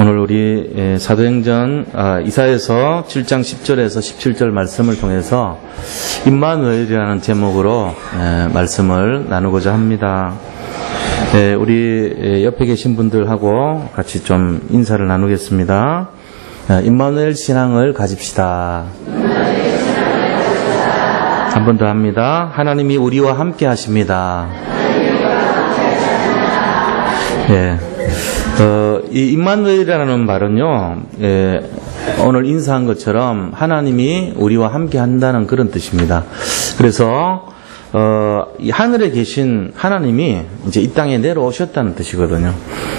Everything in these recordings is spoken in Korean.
오늘 우리 사도행전 이사야서 7장 10절에서 17절 말씀을 통해서 임마누엘이라는 제목으로 말씀을 나누고자 합니다. 우리 옆에 계신 분들하고 같이 좀 인사를 나누겠습니다. 임마누엘 신앙을 가집시다. 한 번 더 합니다. 하나님이 우리와 함께 하십니다. 이 임마누엘이라는 말은요, 오늘 인사한 것처럼 하나님이 우리와 함께 한다는 그런 뜻입니다. 그래서 이 하늘에 계신 하나님이 이제 이 땅에 내려오셨다는 뜻이거든요.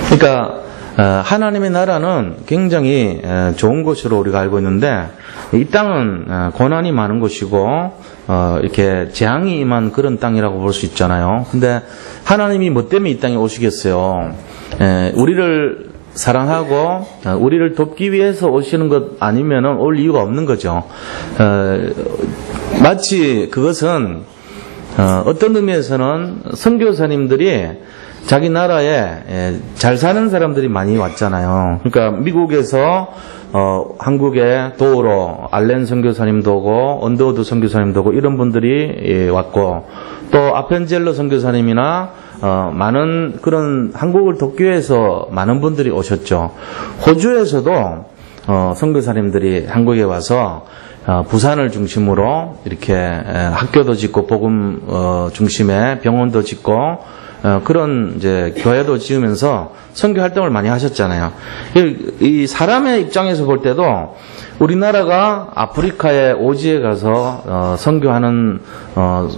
그러니까 하나님의 나라는 굉장히 좋은 곳으로 우리가 알고 있는데, 이 땅은 고난이 많은 곳이고 이렇게 재앙이 임한 그런 땅이라고 볼 수 있잖아요. 근데 하나님이 뭐 때문에 이 땅에 오시겠어요? 우리를 사랑하고 우리를 돕기 위해서 오시는 것 아니면은 올 이유가 없는 거죠. 마치 그것은 어떤 의미에서는 선교사님들이 자기 나라에 잘 사는 사람들이 많이 왔잖아요. 그러니까 미국에서 한국에 도우러 알렌 선교사님도 오고 언더우드 선교사님도 오고 이런 분들이 왔고, 또 아펜젤러 선교사님이나 많은 그런 한국을 돕기 위해서 많은 분들이 오셨죠. 호주에서도 선교사님들이 한국에 와서 부산을 중심으로 이렇게 학교도 짓고 복음 중심에 병원도 짓고 그런 이제 교회도 지으면서 선교 활동을 많이 하셨잖아요. 이 사람의 입장에서 볼 때도 우리나라가 아프리카의 오지에 가서 선교하는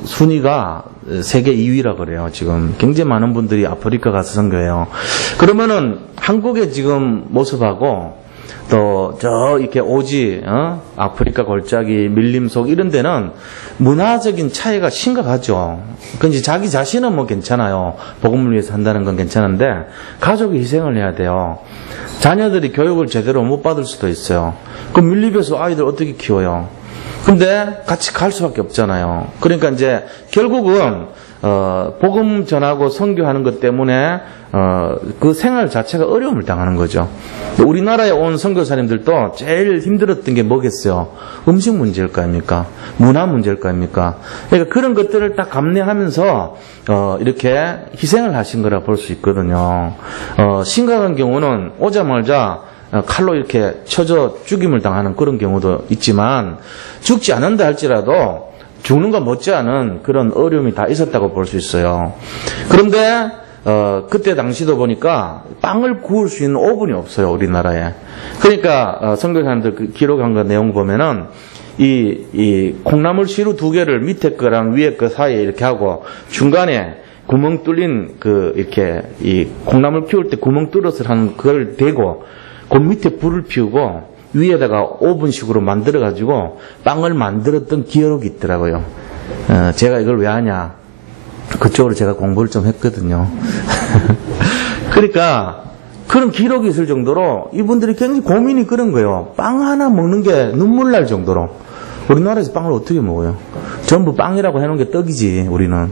순위가 세계 2위라 그래요. 지금 굉장히 많은 분들이 아프리카 가서 선교해요. 그러면은 한국의 지금 모습하고 또 저 이렇게 오지, 아프리카 골짜기, 밀림속 이런 데는 문화적인 차이가 심각하죠. 그런지 자기 자신은 뭐 괜찮아요. 복음을 위해서 한다는 건 괜찮은데 가족이 희생을 해야 돼요. 자녀들이 교육을 제대로 못 받을 수도 있어요. 그럼 밀림에서 아이들 어떻게 키워요? 근데 같이 갈 수밖에 없잖아요. 그러니까 이제 결국은 복음 전하고 선교하는 것 때문에 그 생활 자체가 어려움을 당하는 거죠. 우리나라에 온 선교사님들도 제일 힘들었던 게 뭐겠어요? 음식 문제일 거 아닙니까? 문화 문제일 거 아닙니까? 그러니까 그런 것들을 딱 감내하면서 이렇게 희생을 하신 거라 볼 수 있거든요. 심각한 경우는 오자마자 칼로 이렇게 쳐져 죽임을 당하는 그런 경우도 있지만, 죽지 않는다 할지라도 죽는 것 못지않은 그런 어려움이 다 있었다고 볼 수 있어요. 그런데 그때 당시도 보니까 빵을 구울 수 있는 오븐이 없어요, 우리나라에. 그러니까 선교사님들 기록한 거 내용 보면은 이 콩나물 시루 2개를 밑에 거랑 위에 거 사이에 이렇게 하고 중간에 구멍 뚫린 이렇게 이 콩나물 키울 때 구멍 뚫어서 하는 그걸 대고 그 밑에 불을 피우고 위에다가 오븐식으로 만들어가지고 빵을 만들었던 기억이 있더라고요. 제가 이걸 왜 하냐. 그쪽으로 제가 공부를 좀 했거든요. 그러니까 그런 기록이 있을 정도로 이분들이 굉장히 고민이 그런 거예요. 빵 하나 먹는 게 눈물 날 정도로. 우리나라에서 빵을 어떻게 먹어요? 전부 빵이라고 해놓은 게 떡이지, 우리는.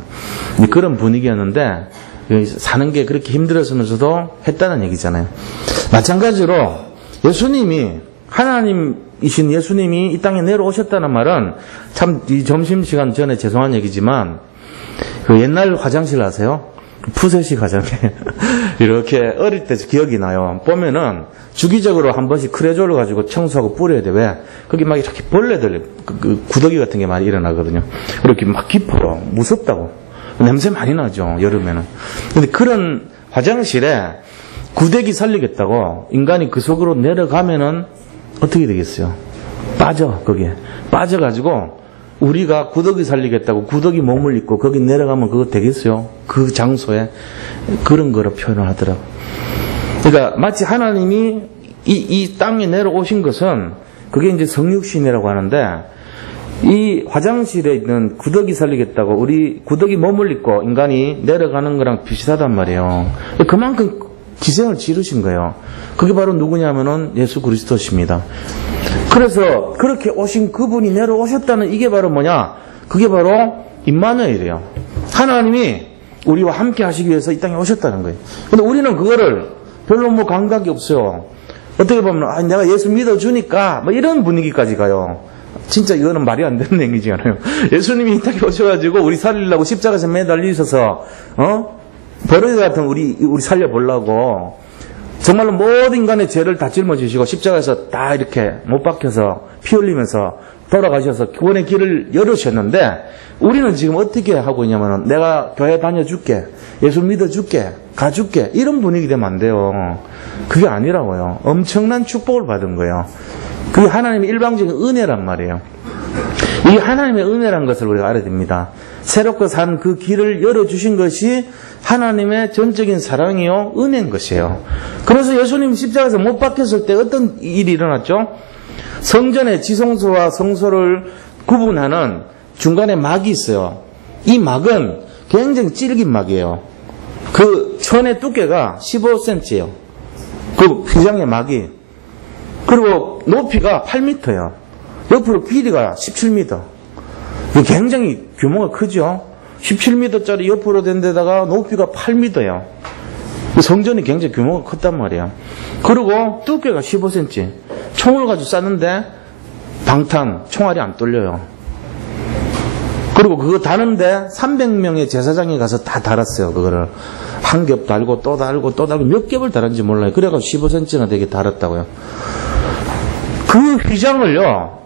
그런 분위기였는데 사는 게 그렇게 힘들었으면서도 했다는 얘기잖아요. 마찬가지로 예수님이, 하나님이신 예수님이 이 땅에 내려오셨다는 말은 참 이 점심시간 전에 죄송한 얘기지만 그 옛날 화장실 아세요? 푸세식 화장실. 이렇게 어릴 때 기억이 나요. 보면은 주기적으로 한 번씩 크레졸을 가지고 청소하고 뿌려야 돼. 왜? 거기 막 이렇게 벌레들, 구더기 같은 게 많이 일어나거든요. 이렇게 막 깊어요. 무섭다고. 냄새 많이 나죠, 여름에는. 근데 그런 화장실에 구더기 살리겠다고 인간이 그 속으로 내려가면은 어떻게 되겠어요? 빠져, 거기에. 빠져가지고 우리가 구더기 살리겠다고 구더기 몸을 입고 거기 내려가면 그거 되겠어요? 그 장소에. 그런 거로 표현을 하더라고요. 그러니까 마치 하나님이 이 땅에 내려오신 것은 그게 이제 성육신이라고 하는데, 이 화장실에 있는 구더기 살리겠다고 우리 구더기 몸을 입고 인간이 내려가는 거랑 비슷하단 말이에요. 그만큼 기생을 치르신 거예요. 그게 바로 누구냐면은 예수 그리스도십니다. 그래서 그렇게 오신 그분이 내려오셨다는 이게 바로 뭐냐? 그게 바로 임마누엘이에요. 하나님이 우리와 함께 하시기 위해서 이 땅에 오셨다는 거예요. 근데 우리는 그거를 별로 뭐 감각이 없어요. 어떻게 보면 내가 예수 믿어주니까 뭐 이런 분위기까지 가요. 진짜 이거는 말이 안 되는 얘기지 않아요. 예수님이 이 땅에 오셔가지고 우리 살리려고 십자가에서 매달리셔서 버러지 같은 우리 살려보려고 정말로 모든 인간의 죄를 다 짊어지시고 십자가에서 다 이렇게 못 박혀서 피 흘리면서 돌아가셔서 구원의 길을 열으셨는데 우리는 지금 어떻게 하고 있냐면 내가 교회 다녀줄게, 예수 믿어줄게, 가줄게 이런 분위기 되면 안 돼요. 그게 아니라고요. 엄청난 축복을 받은 거예요. 그게 하나님의 일방적인 은혜란 말이에요. 이 하나님의 은혜란 것을 우리가 알아야 됩니다. 새롭게 산 그 길을 열어주신 것이 하나님의 전적인 사랑이요 은혜인 것이에요. 그래서 예수님 십자가에서 못 박혔을 때 어떤 일이 일어났죠? 성전의 지성소와 성소를 구분하는 중간에 막이 있어요. 이 막은 굉장히 질긴 막이에요. 그 천의 두께가 15cm예요. 그 휘장의 막이. 그리고 높이가 8m예요. 옆으로 길이가 17m. 굉장히 규모가 크죠. 17m짜리 옆으로 된 데다가 높이가 8m예요. 성전이 굉장히 규모가 컸단 말이에요. 그리고 두께가 15cm. 총을 가지고 쐈는데 방탄, 총알이 안 뚫려요. 그리고 그거 다는데 300명의 제사장이 가서 다 달았어요. 그거를 한 겹 달고 또 달고 또 달고 몇 겹을 달았는지 몰라요. 그래가지고 15cm나 되게 달았다고요. 그 휘장을요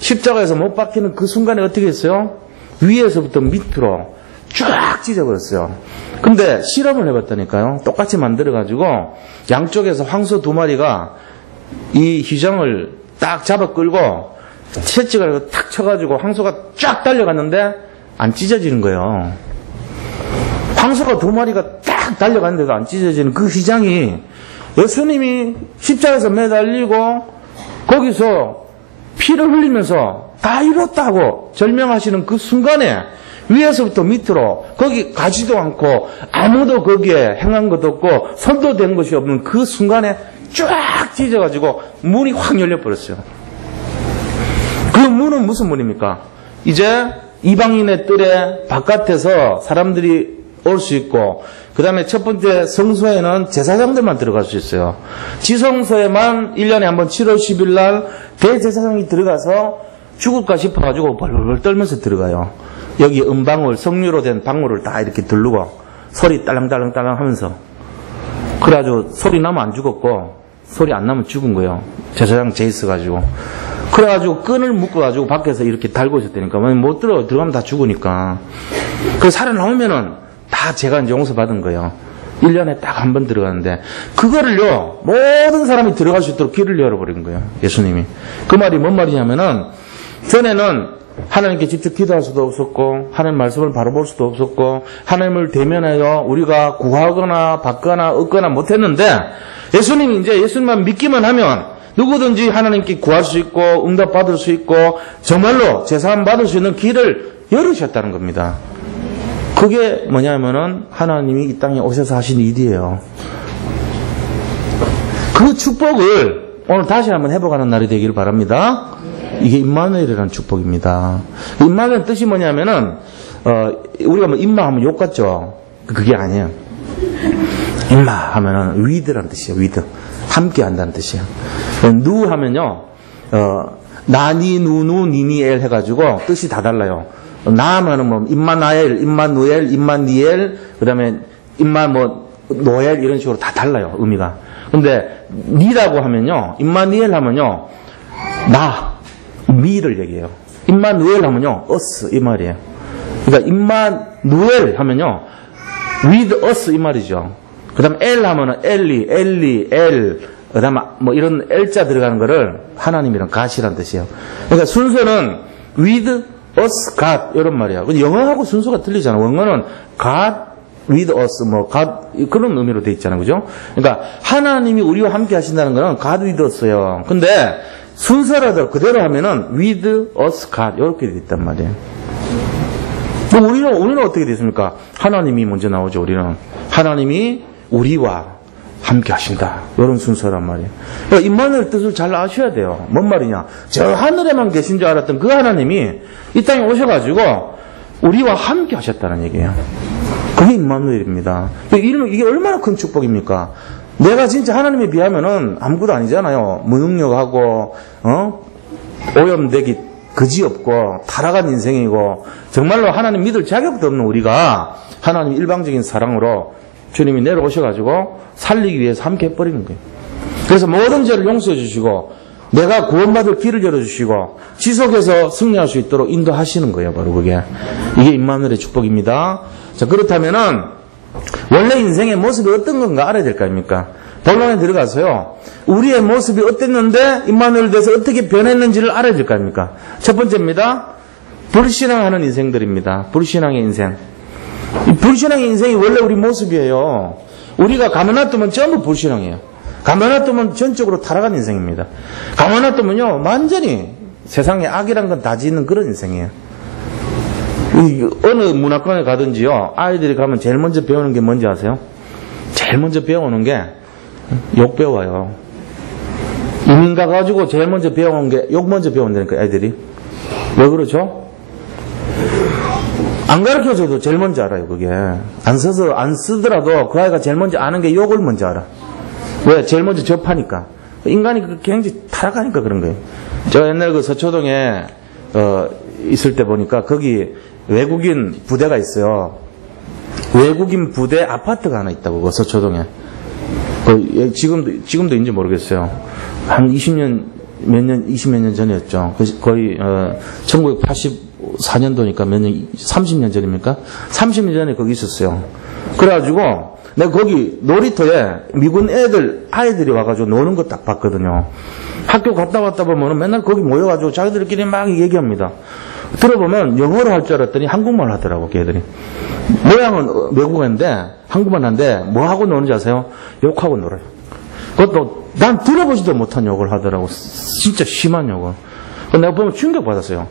십자가에서 못 박히는 그 순간에 어떻게 했어요? 위에서부터 밑으로 쫙 찢어버렸어요. 근데 실험을 해봤다니까요. 똑같이 만들어가지고 양쪽에서 황소 2마리가 이 휘장을 딱 잡아 끌고 채찍을 탁 쳐가지고 황소가 쫙 달려갔는데 안 찢어지는 거예요. 황소가 2마리가 딱 달려갔는데도 안 찢어지는 그 휘장이 예수님이 십자가에서 매달리고 거기서 피를 흘리면서 다 이뤘다고 절명하시는 그 순간에 위에서부터 밑으로 거기 가지도 않고 아무도 거기에 행한 것도 없고 손도 댄 것이 없는 그 순간에 쫙 찢어가지고 문이 확 열려버렸어요. 그 문은 무슨 문입니까? 이제 이방인의 뜰에 바깥에서 사람들이 올 수 있고 그 다음에 첫 번째 성소에는 제사장들만 들어갈 수 있어요. 지성소에만 1년에 한 번 7월 10일 날 대제사장이 들어가서 죽을까 싶어가지고 벌벌 떨면서 들어가요. 여기 은방울, 석류로 된 방울을 다 이렇게 두르고 소리 딸랑딸랑딸랑 하면서 그래가지고 소리 나면 안 죽었고 소리 안 나면 죽은 거예요. 제사장 재 있어가지고 그래가지고 끈을 묶어가지고 밖에서 이렇게 달고 있었다니까 못 들어가면 다 죽으니까 그 살아나오면은 다 제가 이제 용서받은 거예요. 1년에 딱 한 번 들어가는데 그거를요 모든 사람이 들어갈 수 있도록 길을 열어버린 거예요. 예수님이. 그 말이 뭔 말이냐면은 전에는 하나님께 직접 기도할 수도 없었고 하나님 말씀을 바로 볼 수도 없었고 하나님을 대면하여 우리가 구하거나 받거나 얻거나 못했는데 예수님이 이제 예수님만 믿기만 하면 누구든지 하나님께 구할 수 있고 응답받을 수 있고 정말로 제사함 받을 수 있는 길을 열으셨다는 겁니다. 그게 뭐냐면은 하나님이 이 땅에 오셔서 하신 일이에요. 그 축복을 오늘 다시 한번 회복하는 날이 되기를 바랍니다. 이게 임마누엘이라는 축복입니다. 임마누엘 뜻이 뭐냐면은 우리가 뭐 임마 하면 욕 같죠. 그게 아니에요. 임마 하면은 위드라는 뜻이에요. 위드. 함께 한다는 뜻이에요. 누 하면요 나니 누누 니니엘 해가지고 뜻이 다 달라요. 나하면은 뭐 임마나엘, 임마누엘, 임마니엘, 그다음에 임마 뭐 노엘 이런 식으로 다 달라요 의미가. 근데 니라고 하면요, 임마니엘 하면요 나 미를 얘기해요. 임마누엘 하면요 us 이 말이에요. 그러니까 임마누엘 하면요 with us 이 말이죠. 그다음 엘 하면은 엘리, 엘 그다음에 뭐 이런 엘자 들어가는 거를 하나님이랑 God이란 뜻이에요. 그러니까 순서는 with us, God 이런 말이야. 근데 영어하고 순서가 틀리잖아. 영어는 God with us 뭐 God 그런 의미로 돼 있잖아요, 그죠? 그러니까 하나님이 우리와 함께 하신다는 거는 God with us예요. 근데 순서라도 그대로 하면은 with us, God 이렇게 돼 있단 말이에요. 우리는 어떻게 됐습니까? 하나님이 먼저 나오죠. 우리는 하나님이 우리와 함께 하신다. 이런 순서란 말이에요. 그러니까 임마누엘 뜻을 잘 아셔야 돼요. 뭔 말이냐? 저 하늘에만 계신 줄 알았던 그 하나님이 이 땅에 오셔가지고 우리와 함께 하셨다는 얘기예요. 그게 임마누엘입니다. 이게 얼마나 큰 축복입니까? 내가 진짜 하나님에 비하면은 아무것도 아니잖아요. 무능력하고, 오염되기 그지없고, 타락한 인생이고, 정말로 하나님 믿을 자격도 없는 우리가 하나님 일방적인 사랑으로 주님이 내려오셔가지고 살리기 위해서 함께 해버리는 거예요. 그래서 모든 죄를 용서해 주시고, 내가 구원받을 길을 열어주시고, 지속해서 승리할 수 있도록 인도하시는 거예요, 바로 그게. 이게 임마누엘의 축복입니다. 자, 그렇다면은, 원래 인생의 모습이 어떤 건가 알아야 될 거 아닙니까? 본론에 들어가서요, 우리의 모습이 어땠는데, 임마누엘 돼서 어떻게 변했는지를 알아야 될 거 아닙니까? 첫 번째입니다. 불신앙하는 인생들입니다. 불신앙의 인생. 이 불신앙의 인생이 원래 우리 모습이에요. 우리가 가만 놔두면 전부 불신앙이에요. 가만 놔두면 전적으로 타락한 인생입니다. 가만 놔두면요, 완전히 세상에 악이란 건 다 짓는 그런 인생이에요. 어느 문화권에 가든지요, 아이들이 가면 제일 먼저 배우는 게 뭔지 아세요? 제일 먼저 배우는 게 욕 배워요. 이민 가가지고 제일 먼저 배워온 게 욕 먼저 배운다니까, 애들이. 왜 그러죠? 안 가르쳐줘도 제일 먼저 알아요, 그게. 안 쓰더라도 그 아이가 제일 먼저 아는 게 욕을 먼저 알아. 왜? 제일 먼저 접하니까. 인간이 굉장히 타락하니까 그런 거예요. 저 옛날 그 서초동에, 있을 때 보니까 거기 외국인 부대가 있어요. 외국인 부대 아파트가 하나 있다고, 그 서초동에. 지금도 인지 모르겠어요. 한 20몇 년 전이었죠. 거의, 1984년도니까 30년 전입니까? 30년 전에 거기 있었어요. 그래가지고, 내가 거기 놀이터에 미군 아이들이 와가지고 노는 거 딱 봤거든요. 학교 갔다 왔다 보면 맨날 거기 모여가지고 자기들끼리 막 얘기합니다. 들어보면 영어로 할 줄 알았더니 한국말 하더라고, 걔들이. 모양은 외국어인데, 한국말 하는데, 뭐 하고 노는지 아세요? 욕하고 놀아요. 그것도, 난 들어보지도 못한 욕을 하더라고. 진짜 심한 욕을. 내가 보면 충격받았어요.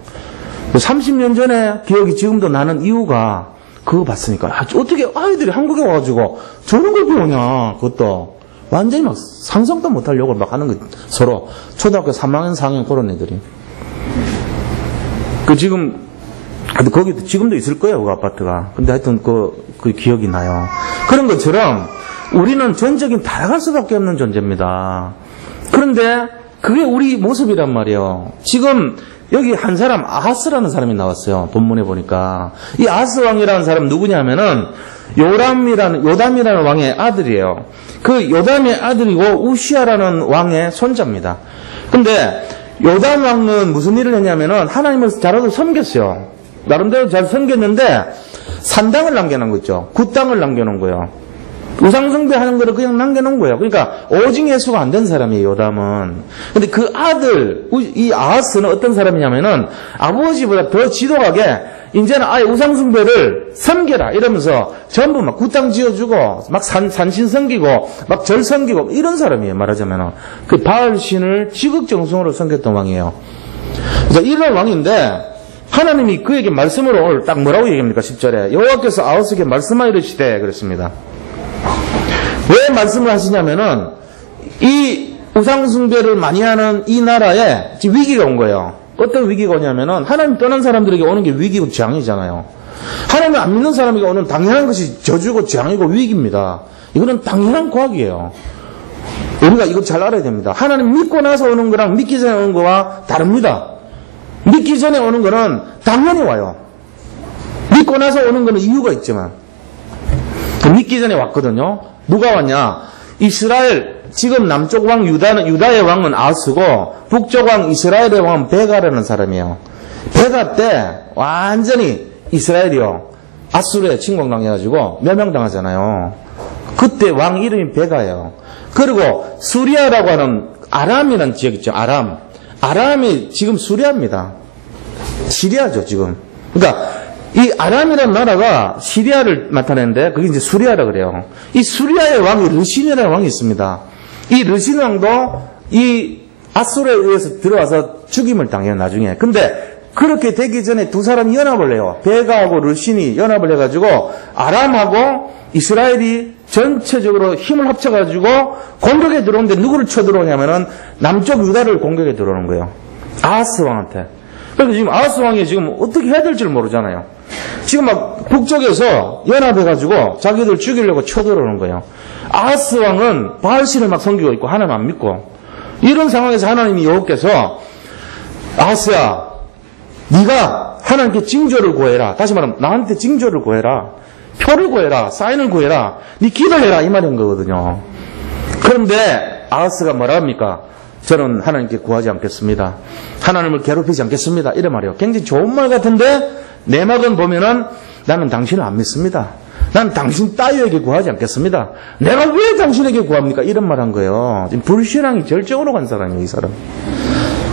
30년 전에 기억이 지금도 나는 이유가, 그거 봤으니까. 어떻게 아이들이 한국에 와가지고 저런 걸 배우냐, 그것도. 완전히 막 상상도 못할 욕을 막 하는 거, 서로. 초등학교 3학년, 4학년 그런 애들이. 거기 지금도 있을 거예요, 그 아파트가. 근데 하여튼 그 기억이 나요. 그런 것처럼 우리는 전적인 타락할 수밖에 없는 존재입니다. 그런데 그게 우리 모습이란 말이에요. 지금 여기 한 사람, 아하스라는 사람이 나왔어요. 본문에 보니까. 이 아하스 왕이라는 사람 누구냐면은 요담이라는 왕의 아들이에요. 그 요담의 아들이고 우시아라는 왕의 손자입니다. 근데 요담 왕은 무슨 일을 했냐면은 하나님을 잘하고 섬겼어요. 나름대로 잘 섬겼는데 산당을 남겨놓은 거 있죠. 굿당을 남겨놓은 거예요. 우상숭배하는 거를 그냥 남겨놓은 거예요. 그러니까 오직 예수가 안 된 사람이에요, 요담은. 근데 그 아들, 이 아하스는 어떤 사람이냐면은 아버지보다 더 지독하게 이제는 아예 우상숭배를 섬겨라 이러면서 전부 막 굿당 지어주고 막 산신 섬기고 막 절 섬기고 이런 사람이에요, 말하자면은. 그 바알신을 지극정성으로 섬겼던 왕이에요. 그래서 이런 왕인데 하나님이 그에게 말씀으로 오늘 딱 뭐라고 얘기합니까? 10절에 여호와께서 아하스에게 말씀하여 이르시되 그랬습니다. 왜 말씀을 하시냐면은 이 우상숭배를 많이 하는 이 나라에 지금 위기가 온 거예요. 어떤 위기가 오냐면은 하나님 떠난 사람들에게 오는 게 위기고 재앙이잖아요. 하나님을 안 믿는 사람에게 오는 당연한 것이 저주고 재앙이고 위기입니다. 이거는 당연한 과학이에요. 우리가 이거 잘 알아야 됩니다. 하나님 믿고 나서 오는 거랑 믿기 전에 오는 거와 다릅니다. 믿기 전에 오는 거는 당연히 와요. 믿고 나서 오는 거는 이유가 있지만 믿기 전에 왔거든요. 누가 왔냐? 이스라엘, 지금 남쪽 왕 유다의 왕은 아하스고 북쪽 왕 이스라엘의 왕은 베가라는 사람이에요. 베가 때 완전히 이스라엘이요, 아수르에 침공당해가지고 멸망당하잖아요. 그때 왕 이름이 베가예요. 그리고 수리아라고 하는 아람이라는 지역 있죠. 아람이 지금 수리아입니다. 시리아죠, 지금. 그러니까 이 아람이라는 나라가 시리아를 나타내는데 그게 이제 수리아라 그래요. 이 수리아의 왕이 르신이라는 왕이 있습니다. 이 르신 왕도 이 아수르에 의해서 들어와서 죽임을 당해요, 나중에. 근데 그렇게 되기 전에 두 사람이 연합을 해요. 베가하고 르신이 연합을 해가지고 아람하고 이스라엘이 전체적으로 힘을 합쳐가지고 공격에 들어오는데 누구를 쳐들어오냐면은 남쪽 유다를 공격에 들어오는 거예요. 아하스 왕한테. 그래서 지금 아하스 왕이 지금 어떻게 해야 될지 모르잖아요. 지금 막 북쪽에서 연합해가지고 자기들 죽이려고 쳐들어오는 거예요. 아하스 왕은 바알신을 막 섬기고 있고 하나님 안 믿고, 이런 상황에서 하나님이 여호와께서 아하스야, 네가 하나님께 징조를 구해라. 다시 말하면 나한테 징조를 구해라. 표를 구해라. 사인을 구해라. 네 기도해라. 이 말인 거거든요. 그런데 아하스가 뭐라 합니까? 저는 하나님께 구하지 않겠습니다. 하나님을 괴롭히지 않겠습니다. 이런 말이에요. 굉장히 좋은 말 같은데 내막은 보면은 나는 당신을 안 믿습니다. 난 당신 따위에게 구하지 않겠습니다. 내가 왜 당신에게 구합니까? 이런 말 한 거예요. 지금 불신앙이 절정으로 간 사람이에요, 이 사람.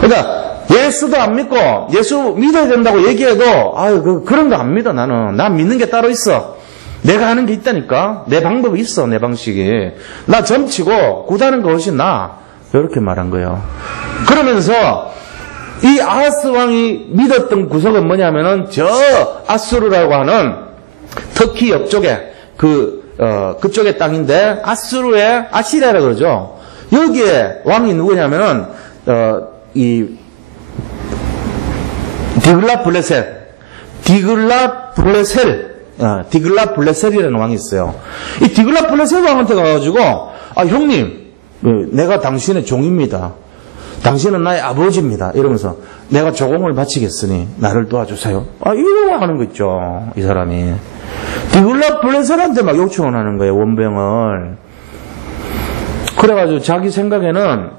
그러니까 예수도 안 믿고 예수 믿어야 된다고 얘기해도 그런 거 안 믿어. 난 믿는 게 따로 있어. 내가 하는 게 있다니까. 내 방법이 있어. 내 방식이. 나 점치고 구다는 거 훨씬 나아. 이렇게 말한 거예요. 그러면서 이 아하스 왕이 믿었던 뭐냐면은 저 아수르라고 하는 터키 옆쪽에 그쪽의 땅인데 아수르의 아시리아라고 그러죠. 여기에 왕이 누구냐면은 이 디글라블레셀이라는 왕이 있어요. 이 디글라블레셀 왕한테 가가지고 형님, 내가 당신의 종입니다. 당신은 나의 아버지입니다. 이러면서 내가 조공을 바치겠으니 나를 도와주세요. 이러고 하는 거 있죠. 이 사람이. 디글라블레셀한테 막 요청을 하는 거예요. 원병을. 그래가지고 자기 생각에는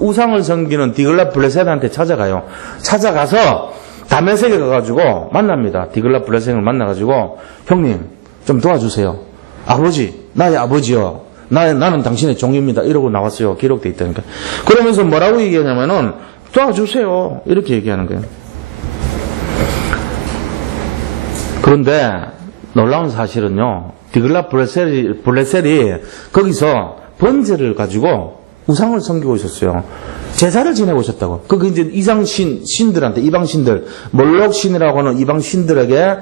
우상을 섬기는 디글라블레셀한테 찾아가요. 찾아가서 다메섹에 가가지고 만납니다. 디글라블레셀을 만나가지고 형님 좀 도와주세요. 아버지, 나의 아버지요. 나는 당신의 종입니다. 이러고 나왔어요. 기록되어 있다니까. 그러면서 뭐라고 얘기하냐면은 도와주세요. 이렇게 얘기하는 거예요. 그런데 놀라운 사실은요. 디글라블레셀이 거기서 번제를 가지고 우상을 섬기고 있었어요. 제사를 지내고 있었다고. 그게 이제 신들한테, 이방신들, 몰록신이라고 하는 이방신들에게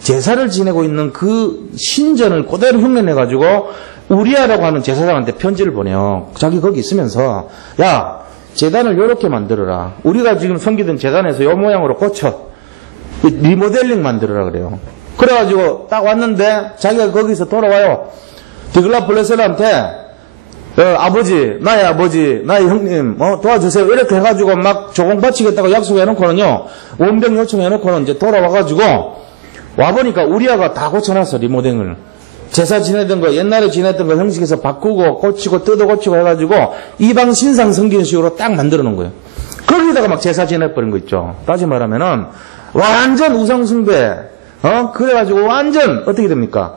제사를 지내고 있는 그 신전을 그대로 흉내내가지고 우리아라고 하는 제사장한테 편지를 보내요. 자기 거기 있으면서, 야, 제단을 이렇게 만들어라. 우리가 지금 섬기던 제단에서 요 모양으로 고쳐. 리모델링 만들어라 그래요. 그래가지고 딱 왔는데 자기가 거기서 돌아와요. 디글라블레셀한테 아버지, 나의 형님, 도와주세요. 이렇게 해가지고 막 조공 바치겠다고 약속해놓고는요, 원병 요청해놓고는 이제 돌아와가지고, 와보니까 우리아가 다 고쳐놨어, 리모델링을. 제사 지내던 거, 옛날에 지냈던 거 형식에서 바꾸고, 고치고, 뜯어 고치고 해가지고, 이방 신상 섬기는 식으로 딱 만들어 놓은 거예요. 거기다가 막 제사 지내버린 거 있죠. 다시 말하면은, 완전 우상숭배, 그래가지고 완전, 어떻게 됩니까?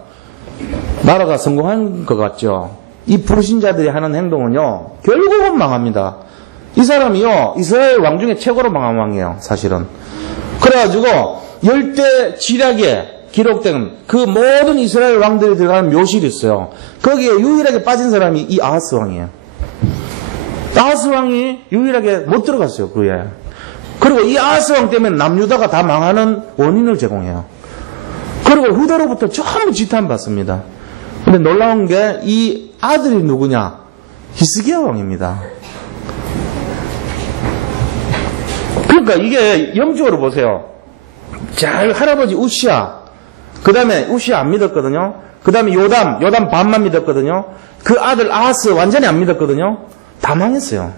나라가 성공한 것 같죠. 이 불신자들이 하는 행동은요, 결국은 망합니다. 이 사람이요, 이스라엘 왕 중에 최고로 망한 왕이에요, 사실은. 그래가지고, 열대 지략에 기록된 그 모든 이스라엘 왕들이 들어가는 묘실이 있어요. 거기에 유일하게 빠진 사람이 이 아하스 왕이에요. 아하스 왕이 유일하게 못 들어갔어요, 그에. 그리고 이 아하스 왕 때문에 남유다가 다 망하는 원인을 제공해요. 그리고 후대로부터 전부 지탄받습니다. 근데 놀라운 게 이 아들이 누구냐? 히스기야 왕입니다. 그러니까 이게 영적으로 보세요. 잘 할아버지 우시야. 그 다음에 우시야 안 믿었거든요. 그 다음에 요담 반만 믿었거든요. 그 아들 아하스 완전히 안 믿었거든요. 다 망했어요.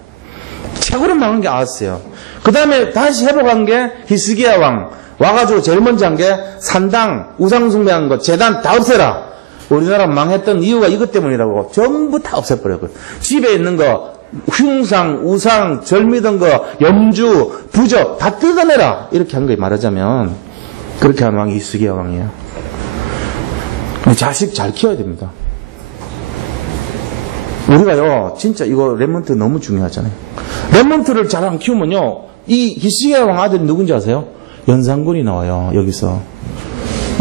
최고로 망한 게 아하스예요. 그 다음에 다시 회복한 게 히스기야 왕. 와가지고 제일 먼저 한 게 산당, 우상숭배한 거, 제단 다 없애라. 우리나라 망했던 이유가 이것 때문이라고 전부 다 없애버렸거든. 집에 있는 거, 흉상, 우상, 절 믿은 거, 염주, 부적 다 뜯어내라. 이렇게 한 거에 말하자면 그렇게 한 왕이 히스기야 왕이에요. 자식 잘 키워야 됩니다. 우리가요, 진짜 이거 렘넌트 너무 중요하잖아요. 렘넌트를 잘 안 키우면요, 이 히스기야 왕 아들이 누군지 아세요? 연산군이 나와요, 여기서.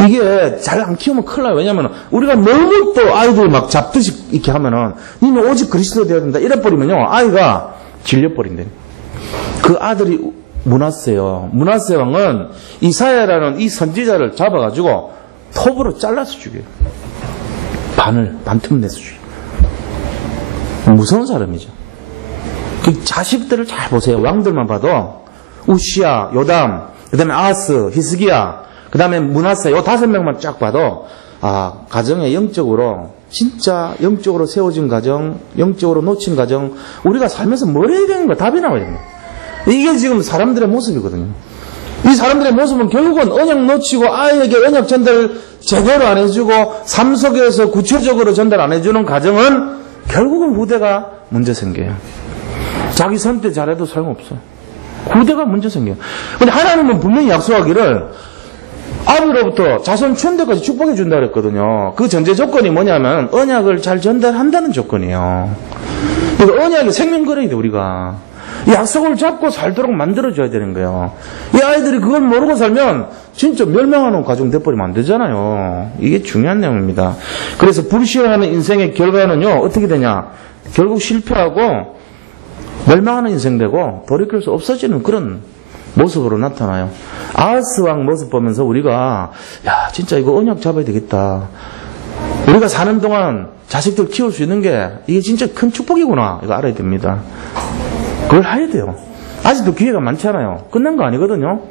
이게 잘 안 키우면 큰일 나요. 왜냐면 우리가 너무 또 아이들 막 잡듯이 이렇게 하면은 니는 오직 그리스도 되어야 된다. 이래버리면요, 아이가 질려버린대. 그 아들이 므낫세요. 므낫세 왕은 이사야라는 이 선지자를 잡아가지고 톱으로 잘라서 죽여요. 반틈 내서 죽여요. 무서운 사람이죠. 그 자식들을 잘 보세요. 왕들만 봐도 우시야, 요담, 그 다음에 아하스, 히스기야, 그 다음에 문화사, 요 5명만 쫙 봐도, 가정에 영적으로, 진짜 영적으로 세워진 가정, 영적으로 놓친 가정, 우리가 살면서 뭘 해야 되는 거 답이 나와야 됩니다. 이게 지금 사람들의 모습이거든요. 이 사람들의 모습은 결국은 언약 놓치고 아이에게 언약 전달 제대로 안 해주고 삶 속에서 구체적으로 전달 안 해주는 가정은 결국은 후대가 문제 생겨요. 자기 선택 잘해도 소용없어. 후대가 문제 생겨요. 근데 하나님은 분명히 약속하기를 아비로부터 자손 천대까지 축복해 준다 그랬거든요. 그 전제 조건이 뭐냐면 언약을 잘 전달한다는 조건이에요. 그러니까 언약이 생명거래야 돼, 우리가. 이 약속을 잡고 살도록 만들어줘야 되는 거예요. 이 아이들이 그걸 모르고 살면 진짜 멸망하는 가정 돼버리면 안 되잖아요. 이게 중요한 내용입니다. 그래서 불신하는 인생의 결과는요, 어떻게 되냐. 결국 실패하고 멸망하는 인생 되고 돌이킬 수 없어지는 그런 모습으로 나타나요. 아하스 왕 모습 보면서 우리가 야 진짜 이거 언약 잡아야 되겠다. 우리가 사는 동안 자식들 키울 수 있는 게 이게 진짜 큰 축복이구나. 이거 알아야 됩니다. 그걸 해야 돼요. 아직도 기회가 많잖아요. 끝난 거 아니거든요.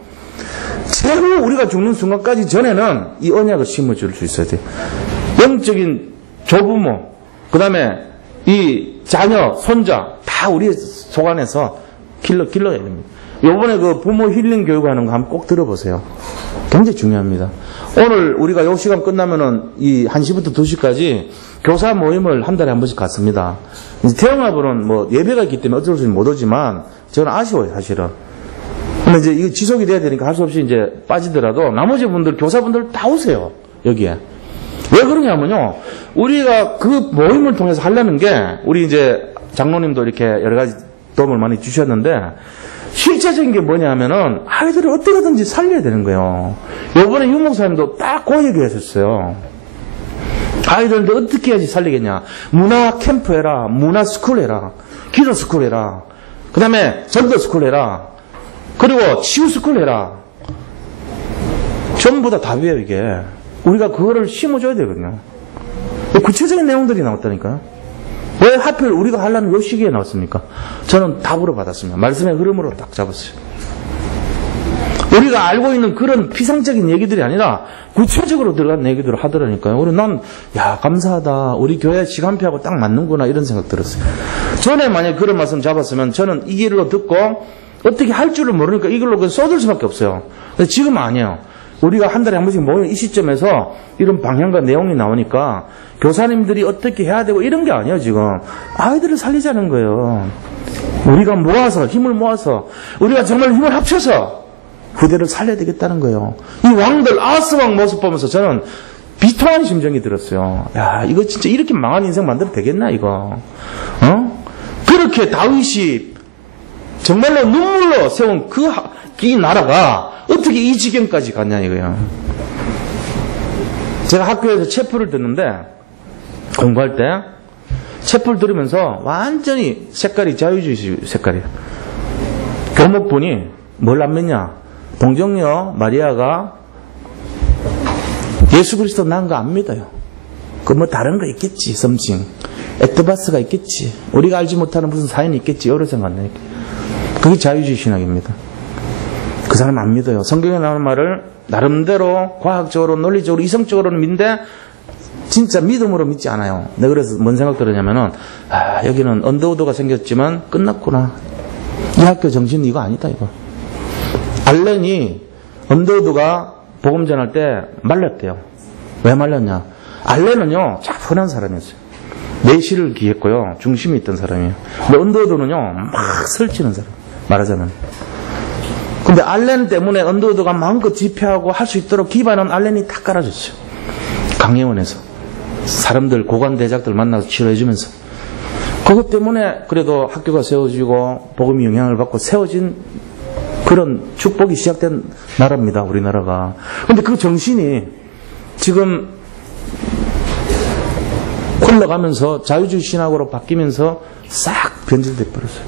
최후 우리가 죽는 순간까지 전에는 이 언약을 심어줄 수 있어야 돼요. 영적인 조부모, 그 다음에 이 자녀, 손자 다 우리 속 안에서 길러야 됩니다. 요번에 그 부모 힐링 교육하는 거 한번 꼭 들어보세요. 굉장히 중요합니다. 오늘 우리가 요 시간 끝나면은 이 1시부터 2시까지 교사 모임을 한 달에 한 번씩 갔습니다. 태영아분은 뭐 예배가 있기 때문에 어쩔 수 못 오지만 저는 아쉬워요, 사실은. 근데 이제 이거 지속이 돼야 되니까 할 수 없이 이제 빠지더라도 나머지 분들, 교사분들 다 오세요, 여기에. 왜 그러냐면요. 우리가 그 모임을 통해서 하려는 게 우리 이제 장로님도 이렇게 여러 가지 도움을 많이 주셨는데 실제적인 게 뭐냐면은 아이들을 어떻게든지 살려야 되는 거예요. 요번에 유 목사님도 딱 그 얘기 하셨어요. 아이들한테 어떻게 해야지 살리겠냐. 문화 캠프 해라. 문화 스쿨 해라. 기도 스쿨 해라. 그 다음에 전도 스쿨 해라. 그리고 치유 스쿨 해라. 전부 다 답이에요, 이게. 우리가 그거를 심어줘야 되거든요. 구체적인 내용들이 나왔다니까요. 왜 하필 우리가 하려는 요 시기에 나왔습니까? 저는 답으로 받았습니다. 말씀의 흐름으로 딱 잡았어요. 우리가 알고 있는 그런 피상적인 얘기들이 아니라 구체적으로 들어간 얘기들을 하더라니까요. 우리 감사하다. 우리 교회 시간표하고 딱 맞는구나. 이런 생각 들었어요. 전에 만약에 그런 말씀 잡았으면 저는 이 길로 듣고 어떻게 할 줄을 모르니까 이 길로 쏟을 수밖에 없어요. 근데 지금은 아니에요. 우리가 한 달에 한 번씩 모이는 이 시점에서 이런 방향과 내용이 나오니까 교사님들이 어떻게 해야 되고 이런 게 아니에요, 지금. 아이들을 살리자는 거예요. 우리가 모아서, 힘을 모아서, 우리가 정말 힘을 합쳐서 후대를 살려야 되겠다는 거예요. 이 왕들, 아하스 왕 모습 보면서 저는 비통한 심정이 들었어요. 야, 이거 진짜 이렇게 망한 인생 만들어도 되겠나, 이거. 그렇게 다윗이 정말로 눈물로 세운 이 나라가 어떻게 이 지경까지 갔냐, 이거예요. 제가 학교에서 체프를 듣는데, 공부할 때, 체프를 들으면서 완전히 색깔이 자유주의 색깔이에요. 교목분이 뭘 안 믿냐? 동정녀 마리아가 예수 그리스도 난 거 안 믿어요. 그 뭐 다른 거 있겠지, 썸씽. 에트바스가 있겠지. 우리가 알지 못하는 무슨 사연이 있겠지. 여러 생각나요. 그게 자유주의 신학입니다. 그 사람 안 믿어요. 성경에 나오는 말을 나름대로 과학적으로, 논리적으로, 이성적으로는 믿는데 진짜 믿음으로 믿지 않아요. 내가 그래서 뭔 생각 들었냐면은 여기는 언더우드가 생겼지만 끝났구나. 이 학교 정신은 이거 아니다, 이거. 알렌이 언더우드가 복음 전할 때 말렸대요. 왜 말렸냐? 알렌은요 차분한 사람이었어요. 내실을 기했고요, 중심이 있던 사람이에요. 근데 언더우드는요 막 설치는 사람, 말하자면. 근데 알렌 때문에 언더우드가 마음껏 집회하고 할 수 있도록 기반은 알렌이 다 깔아줬어요. 강예원에서 사람들, 고관대작들 만나서 치료해주면서. 그것 때문에 그래도 학교가 세워지고 복음이 영향을 받고 세워진 그런 축복이 시작된 나라입니다, 우리나라가. 근데 그 정신이 지금 흘러가면서 자유주의 신학으로 바뀌면서 싹 변질돼 버렸어요.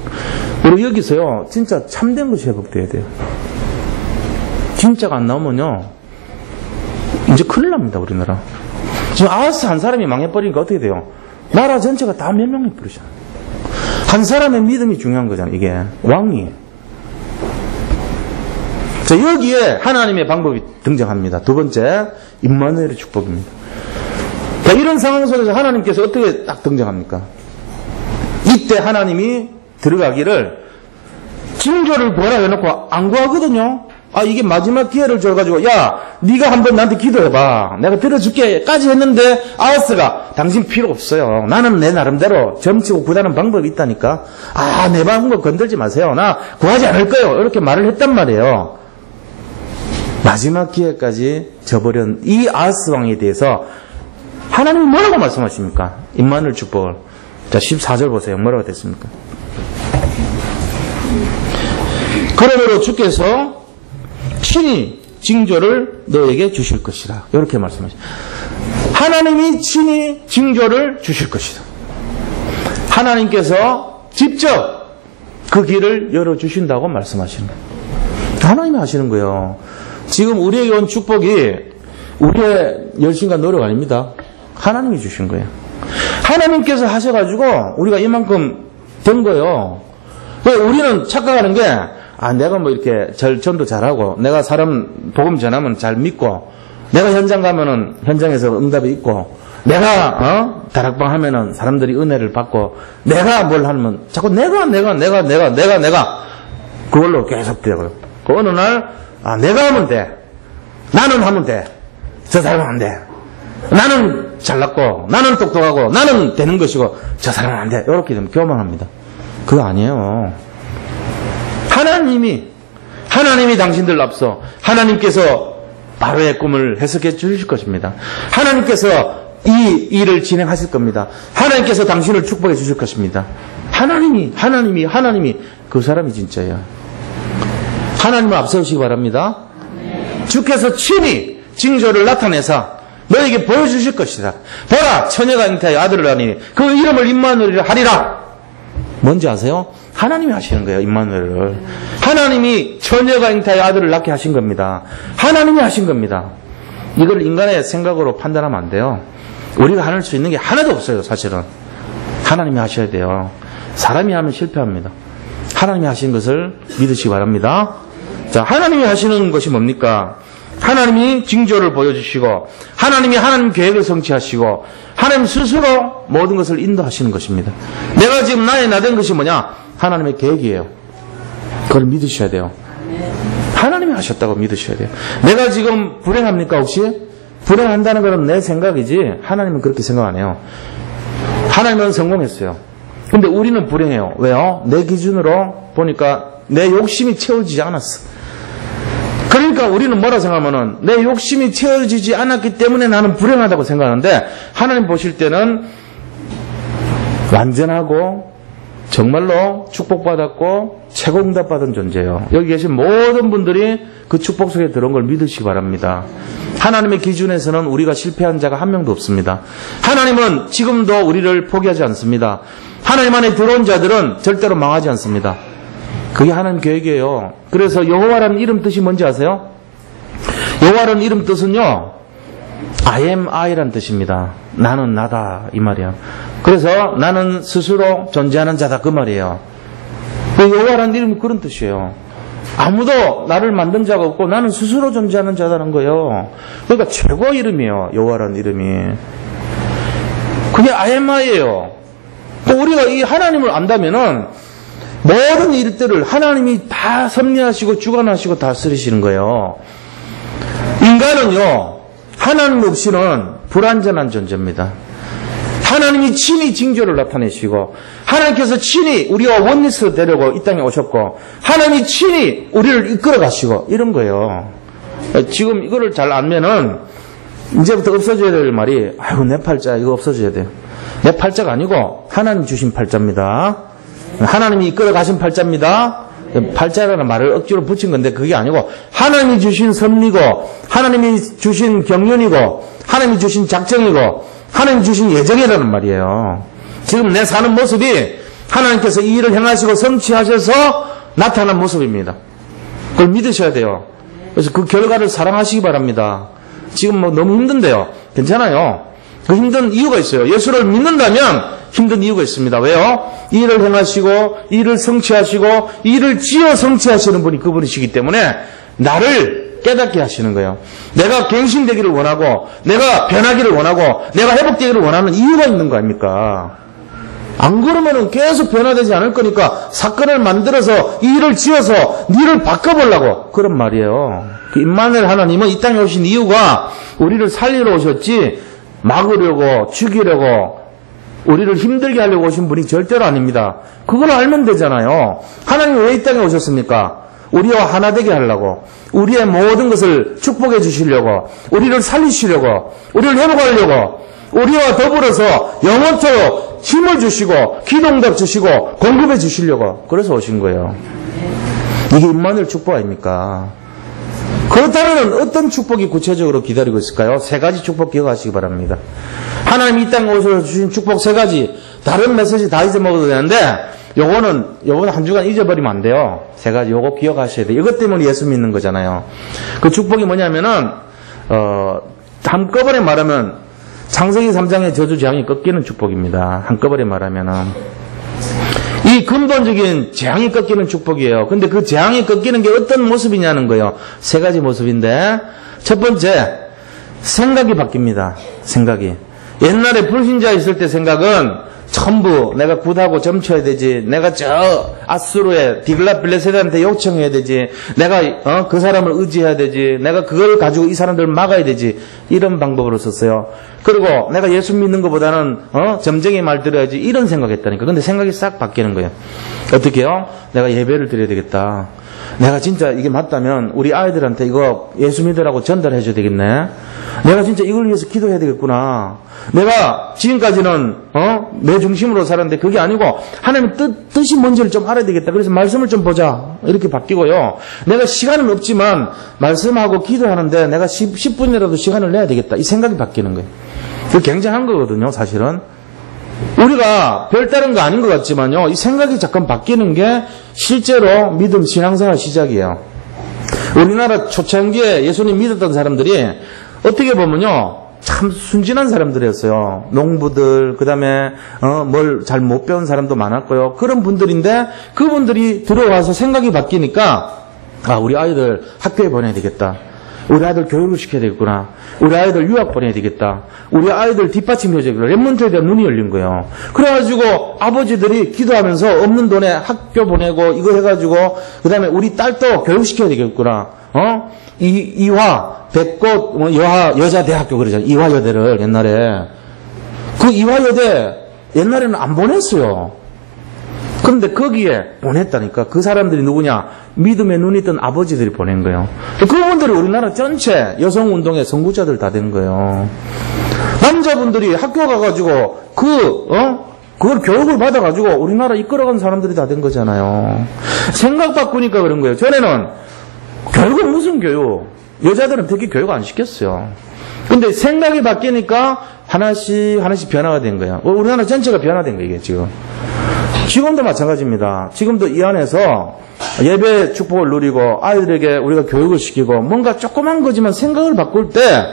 그리고 여기서요 진짜 참된 것이 회복돼야 돼요. 진짜가 안 나오면요 이제 큰일 납니다, 우리나라. 지금 아하스 한 사람이 망해버리니까 어떻게 돼요? 나라 전체가 다 멸망해버리잖아요. 한 사람의 믿음이 중요한 거잖아요. 이게 왕이 자, 여기에 하나님의 방법이 등장합니다. 두 번째, 임마누엘의 축복입니다. 자, 이런 상황 속에서 하나님께서 어떻게 딱 등장합니까? 이때 하나님이 들어가기를 징조를 구하라 해놓고 안 구하거든요. 아, 이게 마지막 기회를 줘가지고, 야, 네가 한번 나한테 기도해봐. 내가 들어줄게까지 했는데, 아하스가 당신 필요 없어요. 나는 내 나름대로 점치고 구하는 방법이 있다니까. 아, 내 방법 건들지 마세요. 나 구하지 않을 거예요. 이렇게 말을 했단 말이에요. 마지막 기회까지 저버린 이 아하스 왕에 대해서 하나님이 뭐라고 말씀하십니까? 임마누엘 축복을. 자, 14절 보세요. 뭐라고 됐습니까? 그러므로 주께서 친히 징조를 너에게 주실 것이다. 이렇게 말씀하십니다. 하나님이 친히 징조를 주실 것이다. 하나님께서 직접 그 길을 열어주신다고 말씀하시는 거예요. 하나님이 하시는 거예요. 지금 우리에게 온 축복이 우리의 열심과 노력 아닙니다. 하나님이 주신 거예요. 하나님께서 하셔가지고 우리가 이만큼 된 거예요. 우리는 착각하는 게 내가 뭐 이렇게 전도 잘하고, 내가 사람 복음 전하면 잘 믿고, 내가 현장 가면은 현장에서 응답이 있고, 내가 다락방 하면은 사람들이 은혜를 받고, 내가 뭘 하면 자꾸 내가 그걸로 계속 되고요. 그 어느 날 내가 하면 돼, 나는 하면 돼, 저 사람은 안 돼, 나는 잘났고, 나는 똑똑하고, 나는 되는 것이고, 저 사람은 안 돼. 이렇게 되면 교만합니다. 그거 아니에요. 하나님이 당신들 앞서 하나님께서 바로의 꿈을 해석해 주실 것입니다. 하나님께서 이 일을 진행하실 겁니다. 하나님께서 당신을 축복해 주실 것입니다. 하나님이 그 사람이 진짜예요. 하나님을 앞서시기 바랍니다. 주께서 친히 징조를 나타내사 너에게 보여주실 것이다. 보라, 처녀가 잉태하여 아들을 낳으니 그 이름을 임마누엘이라 하리라. 뭔지 아세요? 하나님이 하시는 거예요. 임마누엘을. 하나님이 처녀가 잉태하여 아들을 낳게 하신 겁니다. 하나님이 하신 겁니다. 이걸 인간의 생각으로 판단하면 안 돼요. 우리가 할 수 있는 게 하나도 없어요. 사실은 하나님이 하셔야 돼요. 사람이 하면 실패합니다. 하나님이 하신 것을 믿으시기 바랍니다. 자, 하나님이 하시는 것이 뭡니까? 하나님이 징조를 보여주시고, 하나님이 하나님 계획을 성취하시고, 하나님 스스로 모든 것을 인도하시는 것입니다. 내가 지금 나된 것이 뭐냐? 하나님의 계획이에요. 그걸 믿으셔야 돼요. 하나님이 하셨다고 믿으셔야 돼요. 내가 지금 불행합니까 혹시? 불행한다는 것은 내 생각이지 하나님은 그렇게 생각 안 해요. 하나님은 성공했어요. 근데 우리는 불행해요. 왜요? 내 기준으로 보니까 내 욕심이 채워지지 않았어. 그러니까 우리는 뭐라 생각하면은 내 욕심이 채워지지 않았기 때문에 나는 불행하다고 생각하는데, 하나님 보실 때는 완전하고 정말로 축복받았고 최고 응답받은 존재예요. 여기 계신 모든 분들이 그 축복 속에 들어온 걸 믿으시기 바랍니다. 하나님의 기준에서는 우리가 실패한 자가 한 명도 없습니다. 하나님은 지금도 우리를 포기하지 않습니다. 하나님 안에 들어온 자들은 절대로 망하지 않습니다. 그게 하나님 계획이에요. 그래서 여호와라는 이름 뜻이 뭔지 아세요? 여호와라는 이름 뜻은요, I am I라는 뜻입니다. 나는 나다 이 말이야. 그래서 나는 스스로 존재하는 자다 그 말이에요. 여호와라는 이름이 그런 뜻이에요. 아무도 나를 만든 자가 없고 나는 스스로 존재하는 자다는 거예요. 그러니까 최고 이름이에요. 여호와라는 이름이. 그게 I am I예요. 우리가 이 하나님을 안다면은 모든 일들을 하나님이 다 섭리하시고 주관하시고 다스리시는 거예요. 인간은요, 하나님 없이는 불완전한 존재입니다. 하나님이 친히 징조를 나타내시고, 하나님께서 친히 우리와 원리스로 데려고 이 땅에 오셨고, 하나님이 친히 우리를 이끌어 가시고, 이런 거예요. 지금 이거를 잘 알면은 이제부터 없어져야 될 말이, 아이고 내 팔자 이거 없어져야 돼요. 내 팔자가 아니고 하나님 주신 팔자입니다. 하나님이 이끌어 가신 팔자입니다. 팔자라는 말을 억지로 붙인 건데 그게 아니고, 하나님이 주신 섭리고, 하나님이 주신 경륜이고, 하나님이 주신 작정이고, 하나님이 주신 예정이라는 말이에요. 지금 내 사는 모습이 하나님께서 이 일을 행하시고 성취하셔서 나타난 모습입니다. 그걸 믿으셔야 돼요. 그래서 그 결과를 사랑하시기 바랍니다. 지금 뭐 너무 힘든데요. 괜찮아요. 그 힘든 이유가 있어요. 예수를 믿는다면 힘든 이유가 있습니다. 왜요? 이 일을 행하시고, 이 일을 성취하시고, 이 일을 지어 성취하시는 분이 그분이시기 때문에 나를 깨닫게 하시는 거예요. 내가 갱신되기를 원하고 내가 변하기를 원하고 내가 회복되기를 원하는 이유가 있는 거 아닙니까? 안 그러면은 계속 변화되지 않을 거니까 사건을 만들어서 일을 지어서 니를 바꿔보려고 그런 말이에요. 그 임마누엘 하나님은 이 땅에 오신 이유가 우리를 살리러 오셨지 막으려고 죽이려고 우리를 힘들게 하려고 오신 분이 절대로 아닙니다. 그걸 알면 되잖아요. 하나님이 왜 이 땅에 오셨습니까? 우리와 하나 되게 하려고, 우리의 모든 것을 축복해 주시려고, 우리를 살리시려고, 우리를 회복하려고, 우리와 더불어서 영원토록 힘을 주시고 기도응답 주시고 공급해 주시려고 그래서 오신 거예요. 이게 임마누엘 축복 아닙니까? 그렇다면 어떤 축복이 구체적으로 기다리고 있을까요? 세 가지 축복 기억하시기 바랍니다. 하나님이 이 땅에 오셔서 주신 축복 세 가지. 다른 메시지 다 잊어먹어도 되는데 요거는 한 주간 잊어버리면 안 돼요. 세 가지 요거 기억하셔야 돼요. 이것 때문에 예수 믿는 거잖아요. 그 축복이 뭐냐면은 한꺼번에 말하면 창세기 3장의 저주 재앙이 꺾이는 축복입니다. 한꺼번에 말하면은 이 근본적인 재앙이 꺾이는 축복이에요. 근데 그 재앙이 꺾이는 게 어떤 모습이냐는 거예요. 세 가지 모습인데 첫 번째 생각이 바뀝니다. 생각이 옛날에 불신자 있을 때 생각은 전부 내가 굿하고 점쳐야 되지, 내가 저 아수르의 디글랏빌레셋한테 요청해야 되지, 내가 그 사람을 의지해야 되지, 내가 그걸 가지고 이 사람들을 막아야 되지, 이런 방법으로 썼어요. 그리고 내가 예수 믿는 것보다는 점쟁이 말 들어야지, 이런 생각했다니까. 근데 생각이 싹 바뀌는 거예요. 어떻게 해요? 내가 예배를 드려야 되겠다. 내가 진짜 이게 맞다면 우리 아이들한테 이거 예수 믿으라고 전달해 줘야 되겠네. 내가 진짜 이걸 위해서 기도해야 되겠구나. 내가 지금까지는 내 중심으로 살았는데 그게 아니고 하나님의 뜻이 뭔지를 좀 알아야 되겠다. 그래서 말씀을 좀 보자. 이렇게 바뀌고요. 내가 시간은 없지만 말씀하고 기도하는데 내가 10분이라도 시간을 내야 되겠다. 이 생각이 바뀌는 거예요. 그게 굉장한 거거든요, 사실은. 우리가 별다른 거 아닌 것 같지만요, 이 생각이 잠깐 바뀌는 게 실제로 믿음 신앙생활 시작이에요. 우리나라 초창기에 예수님 믿었던 사람들이 어떻게 보면요, 참 순진한 사람들이었어요. 농부들, 그 다음에 뭘 잘 못 배운 사람도 많았고요. 그런 분들인데 그분들이 들어와서 생각이 바뀌니까 우리 아이들 학교에 보내야 되겠다. 우리 아이들 교육을 시켜야 되겠구나. 우리 아이들 유학 보내야 되겠다. 우리 아이들 뒷받침해야 되겠구나. 랩몬트에 대한 눈이 열린 거예요. 그래가지고 아버지들이 기도하면서 없는 돈에 학교 보내고 이거 해가지고 그 다음에 우리 딸도 교육시켜야 되겠구나. 이화, 백꽃, 여자대학교 그러잖아요. 이화여대를 옛날에. 그 이화여대 옛날에는 안 보냈어요. 그런데 거기에 보냈다니까. 그 사람들이 누구냐? 믿음의 눈이 뜬 아버지들이 보낸 거예요. 그분들이 우리나라 전체 여성운동의 선구자들 다 된 거예요. 남자분들이 학교 가가지고 그걸 교육을 받아가지고 우리나라 이끌어간 사람들이 다 된 거잖아요. 생각 바꾸니까 그런 거예요. 전에는 교육은 무슨 교육? 여자들은 특히 교육 안 시켰어요. 근데 생각이 바뀌니까 하나씩 변화가 된 거예요. 우리나라 전체가 변화된 거예요, 이게 지금. 지금도 마찬가지입니다. 지금도 이 안에서 예배 축복을 누리고 아이들에게 우리가 교육을 시키고 뭔가 조그만 거지만 생각을 바꿀 때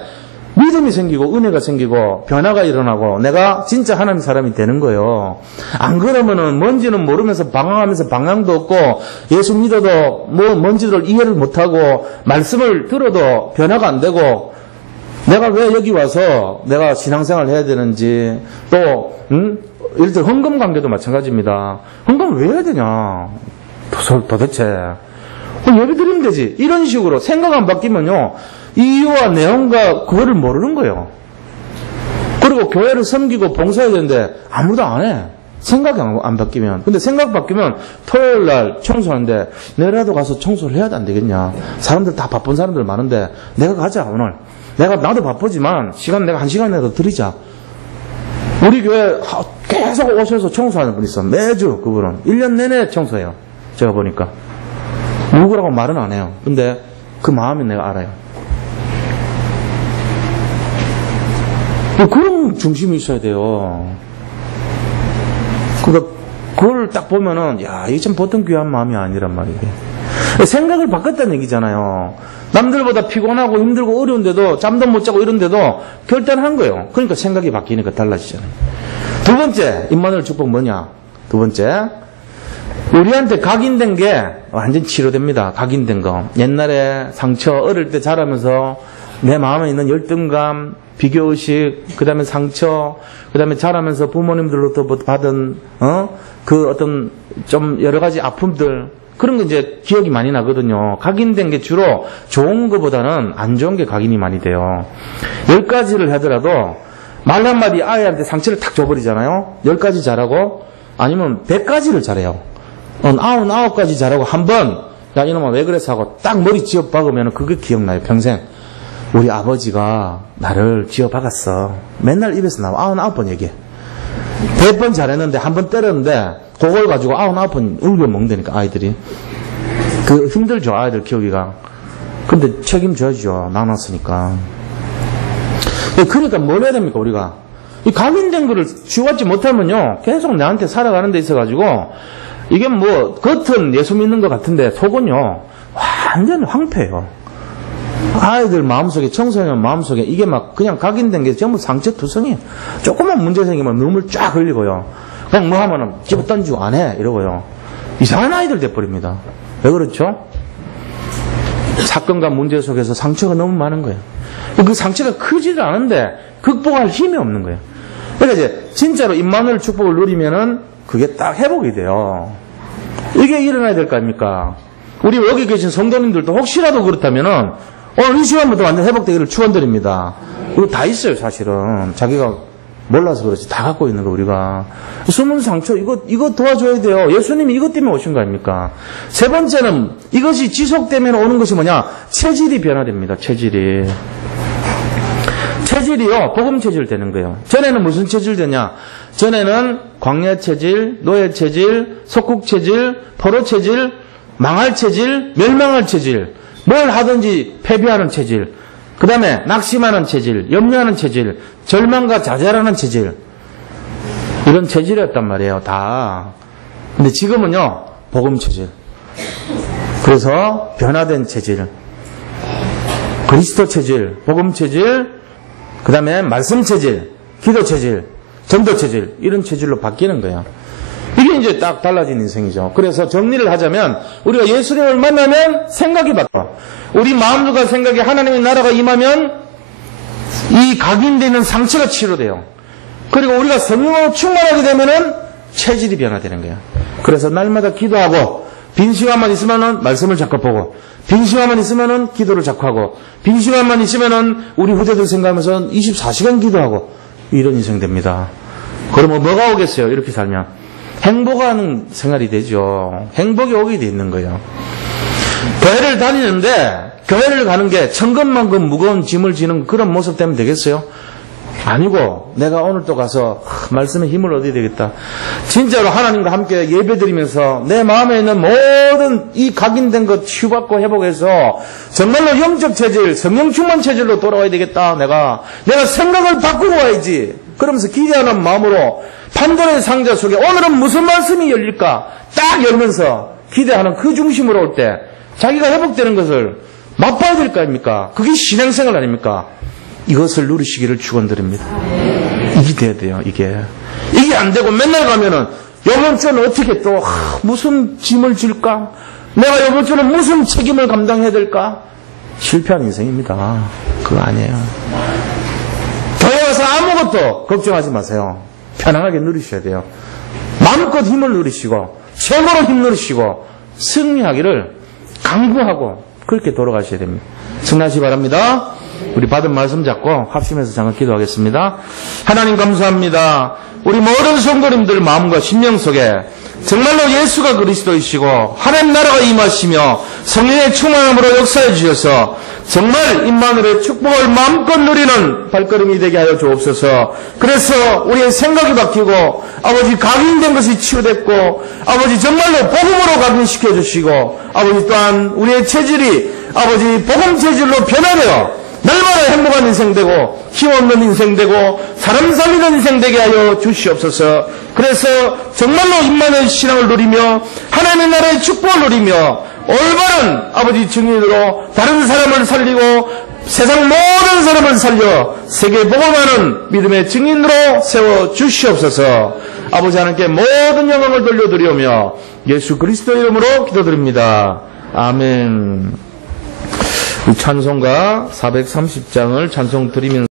믿음이 생기고 은혜가 생기고 변화가 일어나고 내가 진짜 하나님 사람이 되는 거예요. 안 그러면은 뭔지는 모르면서 방황하면서 방향도 없고 예수 믿어도 뭔지를 이해를 못하고 말씀을 들어도 변화가 안 되고 내가 왜 여기 와서 내가 신앙생활을 해야 되는지 또 예를 들어 헌금 관계도 마찬가지입니다. 헌금을 왜 해야 되냐 도대체 예배 드리면 되지. 이런 식으로 생각 안 바뀌면요 이유와 내용과 그거를 모르는 거예요. 그리고 교회를 섬기고 봉사해야 되는데 아무도 안 해. 생각이 안 바뀌면. 근데 생각 바뀌면 토요일 날 청소하는데 내라도 가서 청소를 해야 안 되겠냐. 사람들 다 바쁜 사람들 많은데 내가 가자 오늘. 나도 바쁘지만 시간 내가 1시간이라도 드리자. 우리 교회 계속 오셔서 청소하는 분 있어. 매주 그분은 1년 내내 청소해요. 제가 보니까. 누구라고 말은 안 해요. 근데 그 마음은 내가 알아요. 그런 중심이 있어야 돼요. 그걸 딱 보면은, 이게 참 보통 귀한 마음이 아니란 말이에요. 생각을 바꿨다는 얘기잖아요. 남들보다 피곤하고 힘들고 어려운데도, 잠도 못 자고 이런데도 결단한 거예요. 그러니까 생각이 바뀌니까 달라지잖아요. 두 번째, 임마누엘 축복 뭐냐? 두 번째, 우리한테 각인된 게 완전 치료됩니다. 각인된 거. 옛날에 상처 어릴 때 자라면서 내 마음에 있는 열등감, 비교의식, 그 다음에 상처, 그 다음에 자라면서 부모님들로부터 받은, 그 어떤 좀 여러 가지 아픔들, 그런 거 이제 기억이 많이 나거든요. 각인된 게 주로 좋은 것보다는 안 좋은 게 각인이 많이 돼요. 10가지를 하더라도 말 한마디 아이한테 상처를 탁 줘버리잖아요. 10가지 잘하고 아니면 100가지를 잘해요. 99가지 잘하고 한 번, 야, 이놈아 왜 그래서 하고 딱 머리 쥐어 박으면 그게 기억나요, 평생. 우리 아버지가 나를 쥐어 박았어. 맨날 입에서 나와 99번 얘기해. 100번 잘했는데 한 번 때렸는데 그걸 가지고 99번 울겨 먹는다니까, 아이들이. 그 힘들죠, 아이들 키우기가. 근데 책임져야죠, 나눴으니까. 그러니까 뭘 해야 됩니까, 우리가? 이 각인된 거를 쥐어받지 못하면요, 계속 나한테 살아가는 데 있어가지고, 이게 뭐, 겉은 예수 믿는 것 같은데, 속은요, 완전 황폐해요. 아이들 마음속에, 청소년 마음속에, 이게 막 그냥 각인된 게 전부 상처투성이에요. 조금만 문제 생기면 눈물 쫙 흘리고요. 그냥 뭐 하면은 집어 던지고 안 해, 이러고요. 이상한 아이들 돼버립니다. 왜 그렇죠? 사건과 문제 속에서 상처가 너무 많은 거예요. 그 상처가 크지도 않은데, 극복할 힘이 없는 거예요. 그러니까 이제, 진짜로 임마누엘 축복을 누리면은, 그게 딱 회복이 돼요. 이게 일어나야 될 거 아닙니까? 우리 여기 계신 성도님들도 혹시라도 그렇다면은 오늘 이 시간부터 완전 회복되기를 축원드립니다. 이거 다 있어요, 사실은. 자기가 몰라서 그렇지 다 갖고 있는 거 우리가. 숨은 상처 이거 도와줘야 돼요. 예수님이 이것 때문에 오신 거 아닙니까? 세 번째는 이것이 지속되면 오는 것이 뭐냐? 체질이 변화됩니다. 체질이요, 복음 체질 되는 거예요. 전에는 무슨 체질 되냐? 전에는 광야 체질, 노예 체질, 속국 체질, 포로 체질, 망할 체질, 멸망할 체질, 뭘 하든지 패배하는 체질, 그 다음에 낙심하는 체질, 염려하는 체질, 절망과 좌절하는 체질, 이런 체질이었단 말이에요, 다. 근데 지금은요, 복음 체질. 그래서 변화된 체질, 그리스도 체질, 복음 체질, 그 다음에 말씀 체질, 기도 체질, 전도 체질, 이런 체질로 바뀌는 거예요. 이게 이제 딱 달라진 인생이죠. 그래서 정리를 하자면 우리가 예수님을 만나면 생각이 바뀌어. 우리 마음과 생각에 하나님의 나라가 임하면 이 각인되는 상처가 치료돼요. 그리고 우리가 성령으로 충만하게 되면은 체질이 변화되는 거예요. 그래서 날마다 기도하고 빈 시간만 있으면은 말씀을 자꾸 보고 빈 시간만 있으면은 기도를 자꾸 하고 빈 시간만 있으면은 우리 후대들 생각하면서 24시간 기도하고 이런 인생 됩니다. 그러면 뭐가 오겠어요? 이렇게 살면 행복한 생활이 되죠. 행복이 오게 돼 있는 거예요. 교회를 다니는데 교회를 가는 게 천근만근 무거운 짐을 지는 그런 모습 되면 되겠어요? 아니고 내가 오늘 또 가서 말씀에 힘을 얻어야 되겠다. 진짜로 하나님과 함께 예배드리면서 내 마음에 있는 모든 이 각인된 것 치유받고 회복해서 정말로 영적 체질, 성령 충만 체질로 돌아와야 되겠다. 내가 생각을 바꾸고 와야지. 그러면서 기대하는 마음으로 판도라의 상자 속에 오늘은 무슨 말씀이 열릴까 딱 열면서 기대하는 그 중심으로 올 때 자기가 회복되는 것을 맛봐야 될 거 아닙니까? 그게 신앙생활 아닙니까? 이것을 누리시기를 축원드립니다. 이게 돼야 돼요. 이게 안 되고 맨날 가면은 이번 주는 어떻게 또 무슨 짐을 질까? 내가 이번 주는 무슨 책임을 감당해야 될까? 실패한 인생입니다. 그거 아니에요. 교회 와서 아무것도 걱정하지 마세요. 편안하게 누리셔야 돼요. 마음껏 힘을 누리시고 최고로 힘 누리시고 승리하기를 강구하고 그렇게 돌아가셔야 됩니다. 승리하시기 바랍니다. 우리 받은 말씀 잡고 합심해서 잠깐 기도하겠습니다. 하나님 감사합니다. 우리 모든 성도님들 마음과 심령 속에 정말로 예수가 그리스도이시고 하나님 나라가 임하시며 성령의 충만함으로 역사해 주셔서 정말 임마누엘의 축복을 마음껏 누리는 발걸음이 되게 하여 주옵소서. 그래서 우리의 생각이 바뀌고 아버지 각인된 것이 치유됐고 아버지 정말로 복음으로 각인시켜 주시고 아버지 또한 우리의 체질이 아버지 복음 체질로 변화되어 날마다 행복한 인생 되고 힘없는 인생 되고 사람 살리는 인생 되게 하여 주시옵소서. 그래서 정말로 임마누엘 신앙을 누리며 하나님의 나라의 축복을 누리며 올바른 아버지 증인으로 다른 사람을 살리고 세상 모든 사람을 살려 세계 복음하는 믿음의 증인으로 세워 주시옵소서. 아버지 하나님께 모든 영광을 돌려드리오며 예수 그리스도의 이름으로 기도드립니다. 아멘. 이 찬송가 430장을 찬송 드리면서